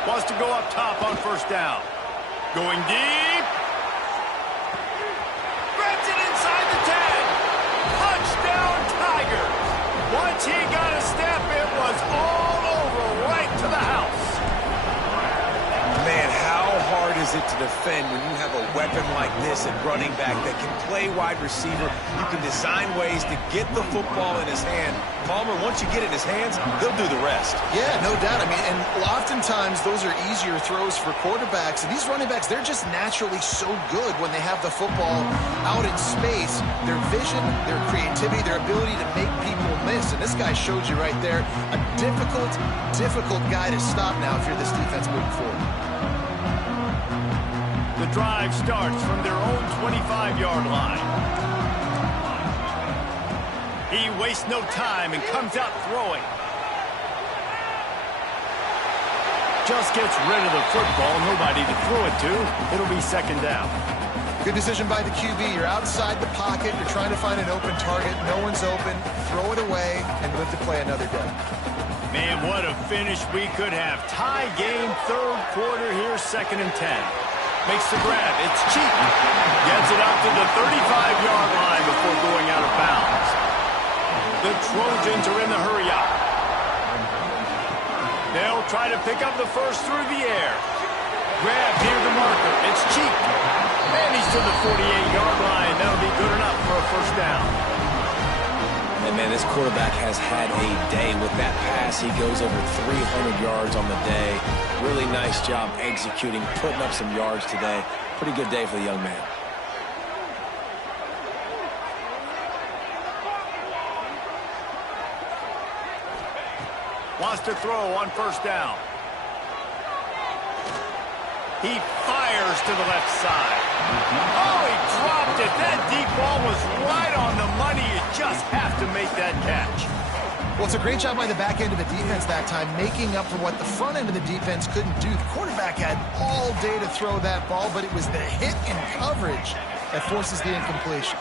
Wants to go up top on 1st down. Going deep. Grabs it inside the 10. Touchdown, Tigers. Once he got a step, it was all over right to the house. Man, how hard is it to defend when you have a weapon like this at running back that can play wide receiver? You can design ways to get the football in his hand. Palmer, once you get it in his hands, he'll do the rest. Yeah, no doubt. I mean, and oftentimes those are easier throws for quarterbacks. And these running backs, they're just naturally so good when they have the football out in space. Their vision, their creativity, their ability to make people miss. And this guy showed you right there, a difficult guy to stop now if you're this defense moving forward. The drive starts from their own 25-yard line. He wastes no time and comes out throwing. Just gets rid of the football. Nobody to throw it to. It'll be second down. Good decision by the QB. You're outside the pocket. You're trying to find an open target. No one's open. Throw it away and live to play another day. Man, what a finish we could have. Tie game, third quarter here, 2nd and 10. Makes the grab. It's cheap. Gets it up to the 35-yard line before going out of bounds. The Trojans are in the hurry-up. They'll try to pick up the first through the air. Grab near the marker. It's cheap. And he's to the 48-yard line. That'll be good enough for a first down. And, man, this quarterback has had a day. With that pass, he goes over 300 yards on the day. Really nice job executing, putting up some yards today. Pretty good day for the young man. Wants to throw on first down. He fires to the left side. Oh, he dropped it. That deep ball was right on the money. You just have to make that catch. Well, it's a great job by the back end of the defense that time, making up for what the front end of the defense couldn't do. The quarterback had all day to throw that ball, but it was the hit in coverage that forces the incompletion.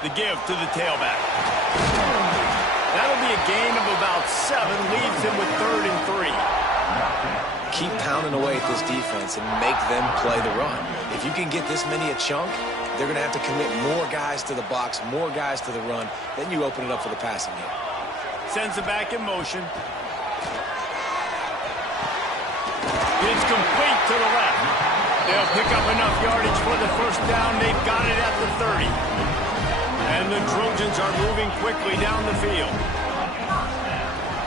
The give to the tailback. That'll be a gain of about 7, leaves him with 3rd and 3. Keep pounding away at this defense and make them play the run. If you can get this many a chunk, they're going to have to commit more guys to the box, more guys to the run. Then you open it up for the passing game. Sends it back in motion. It's complete to the left. They'll pick up enough yardage for the first down. They've got it at the 30. And the Trojans are moving quickly down the field.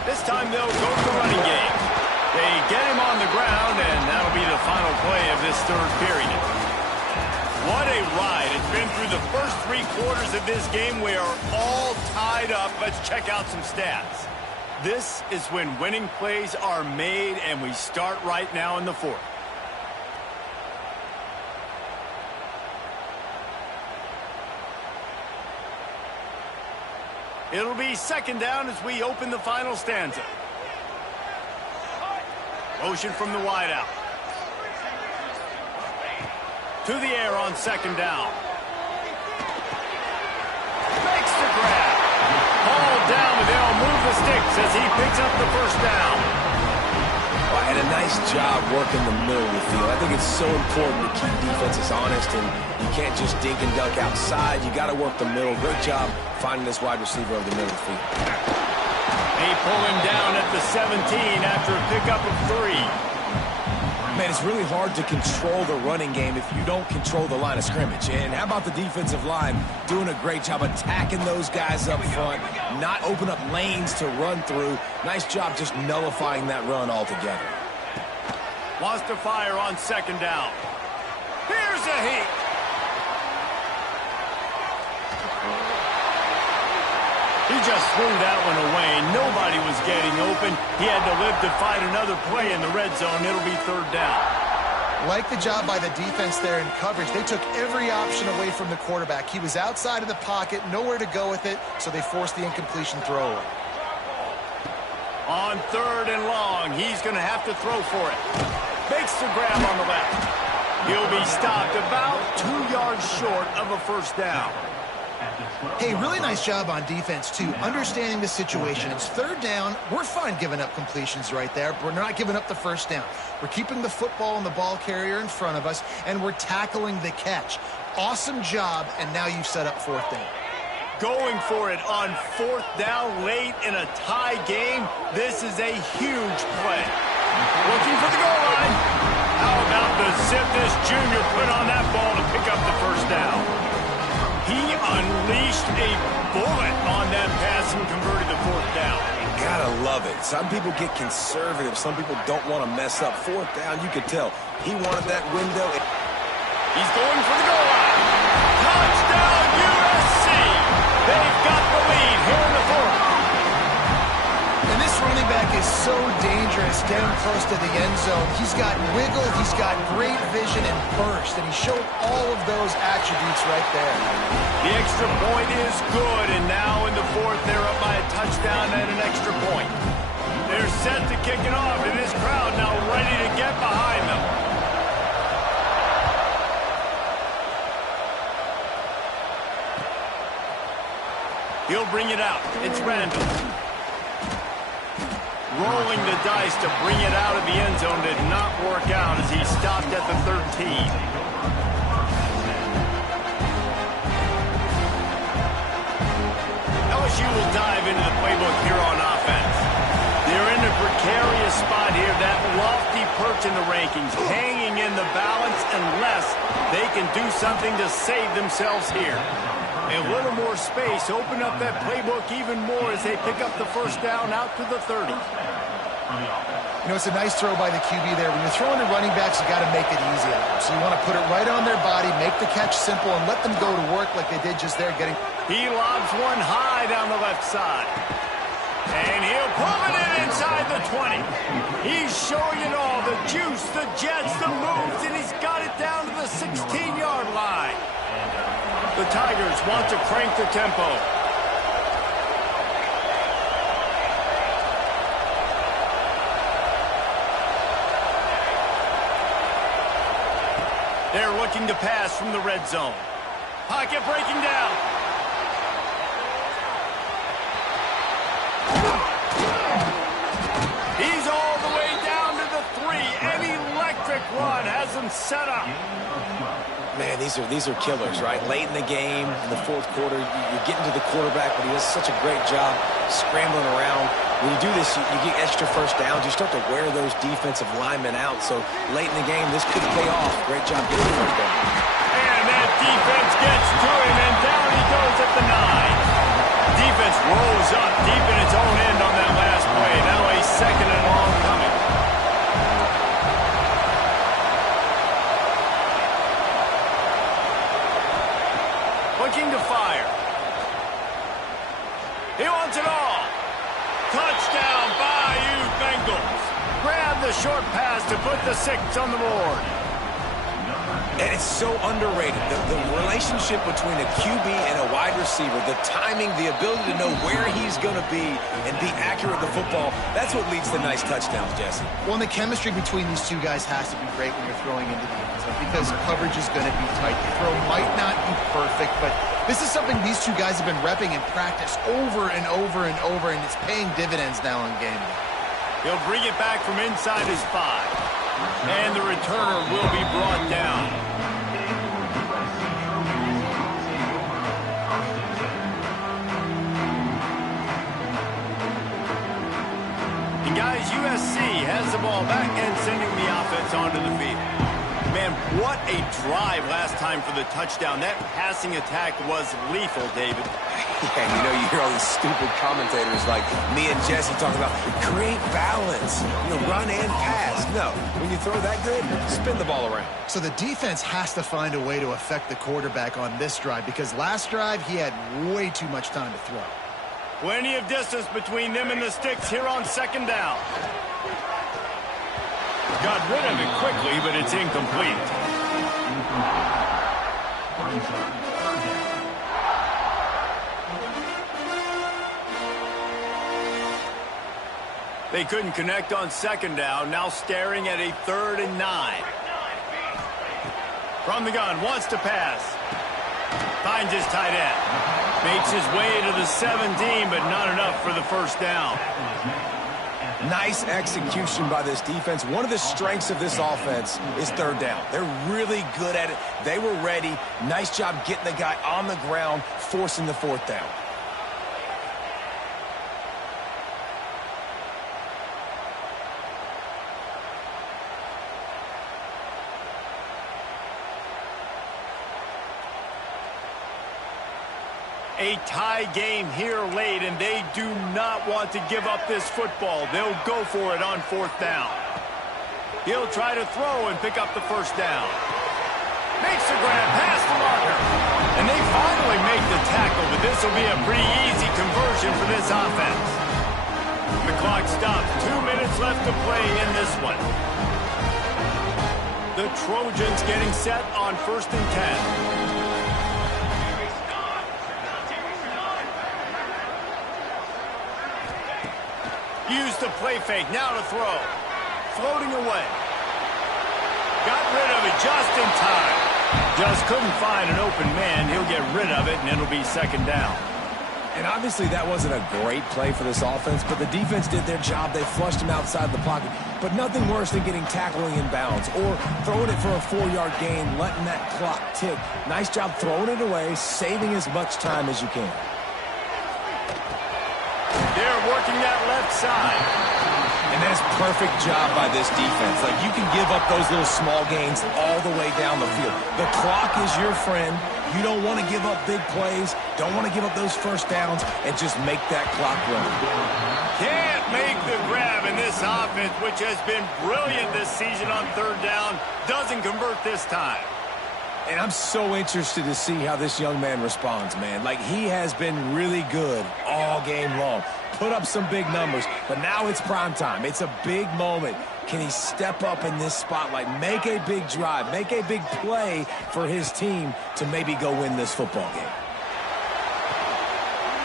This time they'll go to the running game. They get him on the ground, and that'll be the final play of this third period. What a ride. It's been through the first 3 quarters of this game. We are all tied up. Let's check out some stats. This is when winning plays are made, and we start right now in the 4th. It'll be second down as we open the final stanza. Motion from the wideout. To the air on second down. Makes the grab. Hauled down, but they'll move the sticks as he picks up the first down. Well, and a nice job working the middle of the field. I think it's so important to keep defenses honest, and you can't just dink and dunk outside. You got to work the middle. Great job finding this wide receiver over the middle of the field. They pull him down at the 17 after a pickup of 3. Man, it's really hard to control the running game if you don't control the line of scrimmage. And how about the defensive line doing a great job attacking those guys up front, not open up lanes to run through. Nice job just nullifying that run altogether. Wants to fire on second down. Here's a heat. He just threw that one away. Nobody was getting open. He had to live to fight another play in the red zone. It'll be third down. Like the job by the defense there in coverage. They took every option away from the quarterback. He was outside of the pocket, nowhere to go with it, so they forced the incompletion throw. On 3rd and long, he's going to have to throw for it. Makes the grab on the left. He'll be stopped about 2 yards short of a first down. Hey, really nice job on defense, too, understanding the situation. It's 3rd down. We're fine giving up completions right there, but we're not giving up the first down. We're keeping the football and the ball carrier in front of us, and we're tackling the catch. Awesome job, and now you've set up 4th down. Going for it on 4th down late in a tie game. This is a huge play. Looking for the goal line. How about the zip this junior put on that ball to pick up the first down? He unleashed a bullet on that pass and converted to 4th down. Gotta love it. Some people get conservative. Some people don't want to mess up. 4th down, you could tell. He wanted that window. He's going for the goal line. Touchdown, USC. They've got the lead here in the 4th. And this running back is so dangerous staying close to the end zone. He's got wiggle, he's got great vision and burst, and he showed all of those attributes right there. The extra point is good, and now in the fourth, they're up by a touchdown and an extra point. They're set to kick it off, and this crowd now ready to get behind them. He'll bring it out. It's Randall. Rolling the dice to bring it out of the end zone did not work out as he stopped at the 13. LSU will dive into the playbook here on offense. They're in a precarious spot here, that lofty perch in the rankings, hanging in the balance unless they can do something to save themselves here. A little more space, open up that playbook even more as they pick up the first down out to the 30. You know, it's a nice throw by the QB there. When you're throwing to running backs, you got to make it easy on them. So you want to put it right on their body, make the catch simple, and let them go to work like they did just there. He lobs one high down the left side. And he'll pull it in inside the 20. He's showing it all, the juice, the jets, the moves, and he's got it down to the 16-yard line. The Tigers want to crank the tempo. They're looking to pass from the red zone. Pocket breaking down. He's all the way down to the 3. An electric run has him set up. Man, these are killers, right? Late in the game, in the fourth quarter, you're getting to the quarterback, but he does such a great job scrambling around. When you do this, you get extra first downs. You start to wear those defensive linemen out. So late in the game, this could pay off. Great job getting the first down. And that defense gets to him, and down he goes at the 9. Defense rolls up deep in its own end on that last play. Now a second and long coming. Looking to fire. He wants it all. Touchdown, Bayou Bengals. Grab the short pass to put the 6 on the board. And it's so underrated. The relationship between a QB and a wide receiver, the timing, the ability to know where he's going to be and be accurate with the football, that's what leads to nice touchdowns, Jesse. Well, and the chemistry between these two guys has to be great when you're throwing into the end zone because coverage is going to be tight. The throw might not be perfect, but this is something these two guys have been repping in practice over and over and over, and it's paying dividends now in game day. He'll bring it back from inside his 5. And the returner will be brought down. And guys, USC has the ball back and sending the offense onto the field. Man, what a drive last time for the touchdown. That passing attack was lethal, David. Yeah, you know, you hear all these stupid commentators like me and Jesse talking about create balance, run and pass. No, when you throw that good, spin the ball around. So the defense has to find a way to affect the quarterback on this drive because last drive he had way too much time to throw. Plenty of distance between them and the sticks here on second down. Got rid of it quickly, but it's incomplete. They couldn't connect on second down, now staring at a 3rd and 9. From the gun, wants to pass. Finds his tight end. Makes his way to the 17, but not enough for the first down. Nice execution by this defense. One of the strengths of this offense is third down. They're really good at it. They were ready. Nice job getting the guy on the ground, forcing the 4th down. A tie game here late, and they do not want to give up this football. They'll go for it on 4th down. He'll try to throw and pick up the first down. Makes the grab past the marker. And they finally make the tackle, but this will be a pretty easy conversion for this offense. The clock stops. 2 minutes left to play in this one. The Trojans getting set on 1st and 10. Use the play fake. Now to throw. Floating away. Got rid of it just in time. Just couldn't find an open man. He'll get rid of it, and it'll be 2nd down. And obviously that wasn't a great play for this offense, but the defense did their job. They flushed him outside the pocket. But nothing worse than getting tackling in bounds or throwing it for a 4-yard gain, letting that clock tick. Nice job throwing it away, saving as much time as you can. They're working that left side. And that's perfect job by this defense. Like, you can give up those little small gains all the way down the field. The clock is your friend. You don't want to give up big plays. Don't want to give up those 1st downs and just make that clock run. Can't make the grab in this offense, which has been brilliant this season on 3rd down. Doesn't convert this time. And I'm so interested to see how this young man responds, man. Like, he has been really good all game long. Put up some big numbers, but now it's prime time. It's a big moment. Can he step up in this spotlight, make a big drive, make a big play for his team to maybe go win this football game?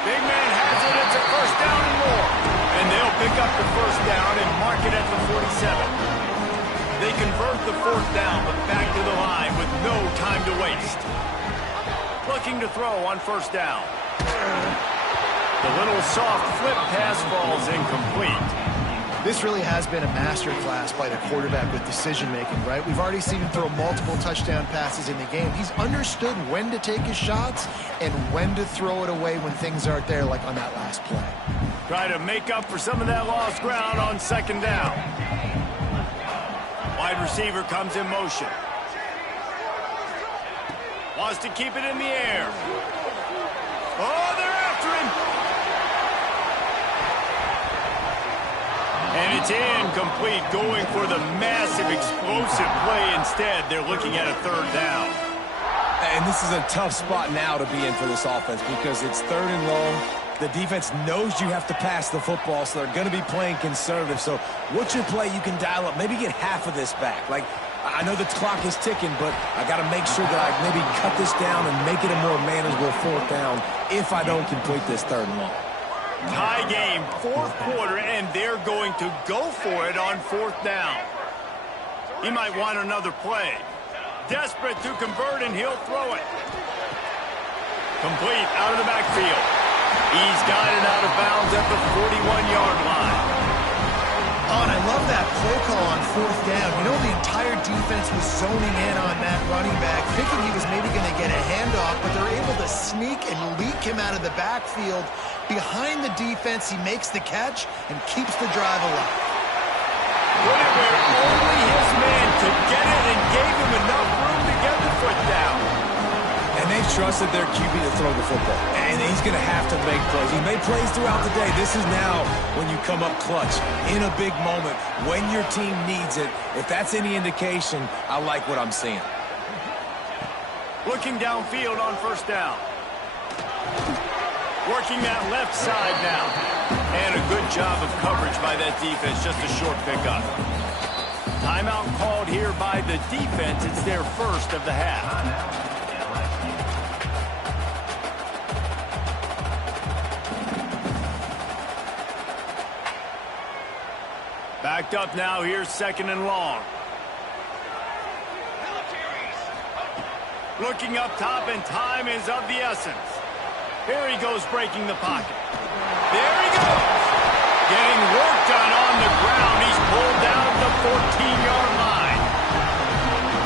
Big man has it. It's a 1st down and more. And they'll pick up the 1st down and mark it at the 47. They convert the 4th down, but back to the line with no time to waste. Looking to throw on 1st down. The little soft flip pass falls incomplete. This really has been a masterclass by the quarterback with decision-making, right? We've already seen him throw multiple touchdown passes in the game. He's understood when to take his shots and when to throw it away when things aren't there, like on that last play. Try to make up for some of that lost ground on 2nd down. Wide receiver comes in motion. Wants to keep it in the air. Oh, they're after him. And it's incomplete, going for the massive, explosive play instead. They're looking at a 3rd down. And this is a tough spot now to be in for this offense because it's 3rd and long. The defense knows you have to pass the football, so they're going to be playing conservative. So what's your play you can dial up? Maybe get half of this back. Like, I know the clock is ticking, but I got to make sure that I maybe cut this down and make it a more manageable 4th down if I don't complete this 3rd and long. Tie game, 4th quarter, and they're going to go for it on 4th down. He might want another play. Desperate to convert, and he'll throw it. Complete out of the backfield. He's got it out of bounds at the 41-yard line. Oh, and I love that play call on 4th down. You know, the entire defense was zoning in on that running back, thinking he was maybe going to get a handoff, but they're able to sneak and leak him out of the backfield. Behind the defense, he makes the catch and keeps the drive alive. Put it where only his man could get it and gave him enough room to get the foot down. And they've trusted their QB to throw the football. And he's going to have to make plays. He made plays throughout the day. This is now when you come up clutch in a big moment when your team needs it. If that's any indication, I like what I'm seeing. Looking downfield on 1st down. Working that left side now. And a good job of coverage by that defense. Just a short pickup. Timeout called here by the defense. It's their 1st of the half. Backed up now. Here's 2nd and long. Looking up top, and time is of the essence. Here he goes, breaking the pocket. There he goes. Getting work done on the ground. He's pulled down the 14-yard line.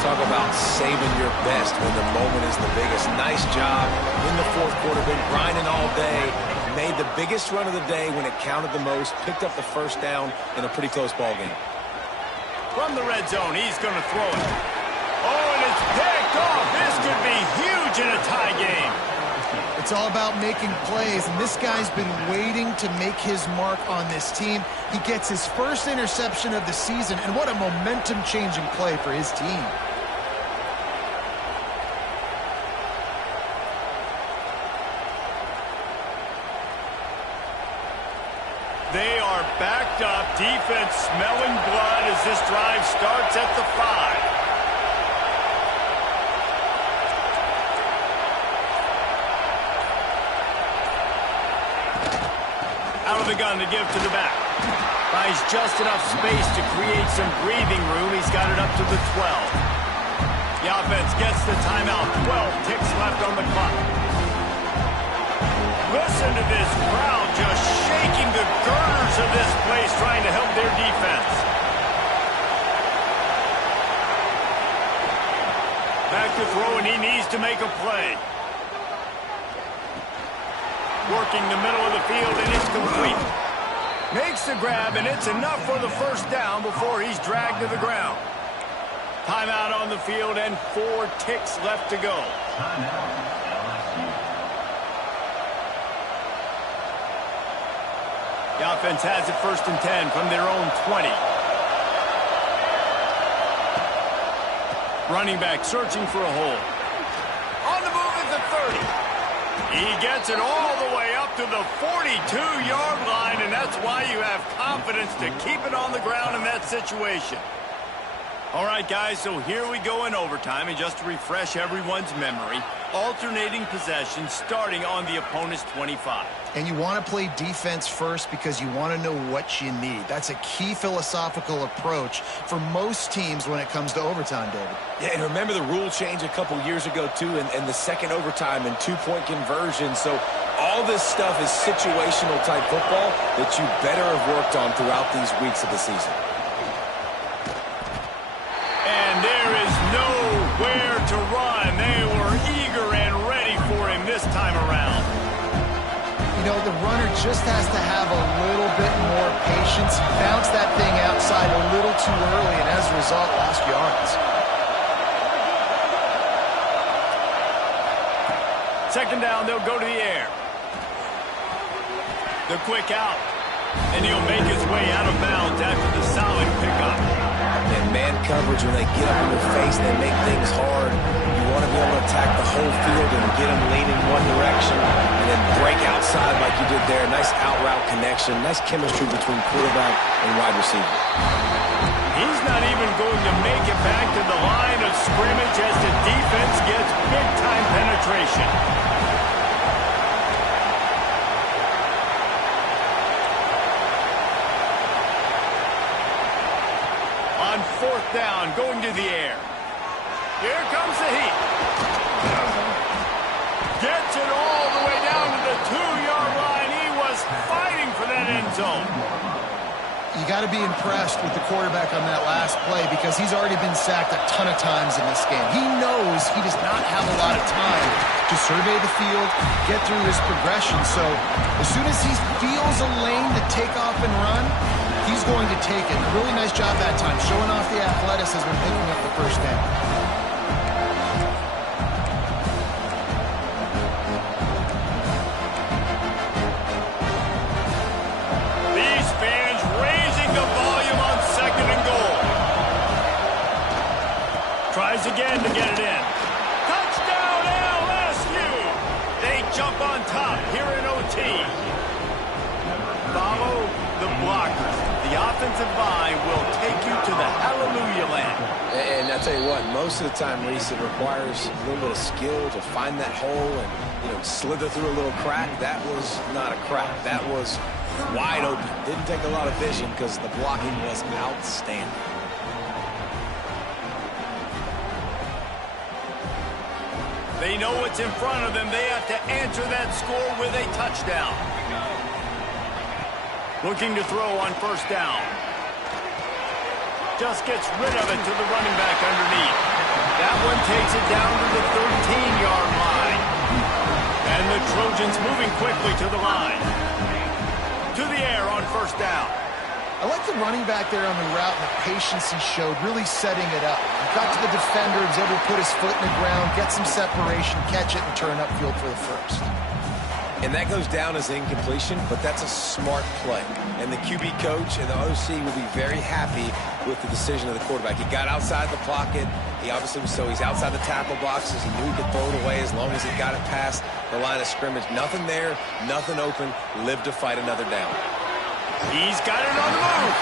Talk about saving your best when the moment is the biggest. Nice job in the 4th quarter. Been grinding all day. Made the biggest run of the day when it counted the most. Picked up the 1st down in a pretty close ball game. From the red zone, he's going to throw it. Oh, and it's picked off. This could be huge in a tie game. It's all about making plays, and this guy's been waiting to make his mark on this team. He gets his 1st interception of the season, and what a momentum-changing play for his team. They are Defense smelling blood as this drive starts at the 5. Out of the gun to give to the back. Finds just enough space to create some breathing room. He's got it up to the 12. The offense gets the timeout. 12 ticks left on the clock. Listen to this crowd just shaking the girders of this place, trying to help their defense. Back to throw, and he needs to make a play. Working the middle of the field, and it's complete. Makes the grab, and it's enough for the first down before he's dragged to the ground. Timeout on the field, and 4 ticks left to go. The offense has it 1st and 10 from their own 20. Running back searching for a hole. On the move at the 30. He gets it all the way up to the 42-yard line, and that's why you have confidence to keep it on the ground in that situation. All right, guys, so here we go in overtime, and just to refresh everyone's memory, alternating possession starting on the opponent's 25. And you want to play defense first because you want to know what you need. That's a key philosophical approach for most teams when it comes to overtime, David. Yeah, and remember the rule change a couple years ago, too, and the second overtime and 2-point conversion. So all this stuff is situational type football that you better have worked on throughout these weeks of the season. And there is nowhere to run. They were eager and ready for him this time around. You know, the runner just has to have a little bit more patience. Bounce that thing outside a little too early, and as a result, lost yards. Second down, they'll go to the air. The quick out. And he'll make his way out of bounds after the solid pickup. And man coverage, when they get up in your face, they make things hard. You want to be able to attack the whole field and get them leaning one direction and then break outside like you did there. Nice out route connection. Nice chemistry between quarterback and wide receiver. He's not even going to make it back to the line of scrimmage as the defense gets big-time penetration. On 4th down, going to the air. Here comes the heat. Gets it all the way down to the 2-yard line. He was fighting for that end zone. You got to be impressed with the quarterback on that last play because he's already been sacked a ton of times in this game. He knows he does not have a lot of time to survey the field, get through his progression. So as soon as he feels a lane to take off and run, he's going to take it. A really nice job that time, showing off the athleticism and picking up the first down. These fans raising the volume on 2nd and goal. Tries again to get it in. Touchdown LSU! They jump on top here in OT. Follow the blockers. The offensive line will take you to the hallelujah land. And I tell you what, most of the time, Reese, it requires a little bit of skill to find that hole and, slither through a little crack. That was not a crack. That was wide open. Didn't take a lot of vision because the blocking was outstanding. They know what's in front of them. They have to answer that score with a touchdown. Looking to throw on 1st down. Just gets rid of it to the running back underneath. That one takes it down to the 13-yard line. And the Trojans moving quickly to the line. To the air on 1st down. I like the running back there on the route and the patience he showed, really setting it up. He got to the defender, was able to put his foot in the ground, get some separation, catch it, and turn upfield for the first. And that goes down as incompletion, but that's a smart play. And the QB coach and the OC will be very happy with the decision of the quarterback. He got outside the pocket. He obviously was he's outside the tackle boxes. He knew he could throw it away as long as he got it past the line of scrimmage. Nothing there, nothing open. Lived to fight another down. He's got it on the move.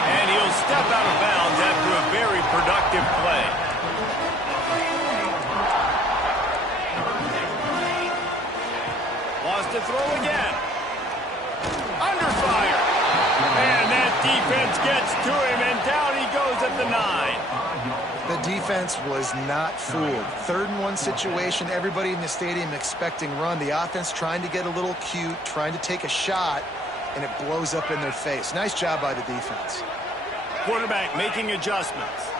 And he'll step out of bounds after a very productive play. Wants to throw again. Under fire. And that defense gets to him, and down he goes at the 9. The defense was not fooled. 3rd and 1 situation, everybody in the stadium expecting run. The offense trying to get a little cute, trying to take a shot, and it blows up in their face. Nice job by the defense. Quarterback making adjustments.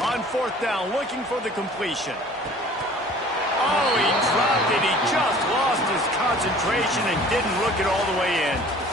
On 4th down, looking for the completion. Oh, he dropped it. He just lost his concentration and didn't look it all the way in.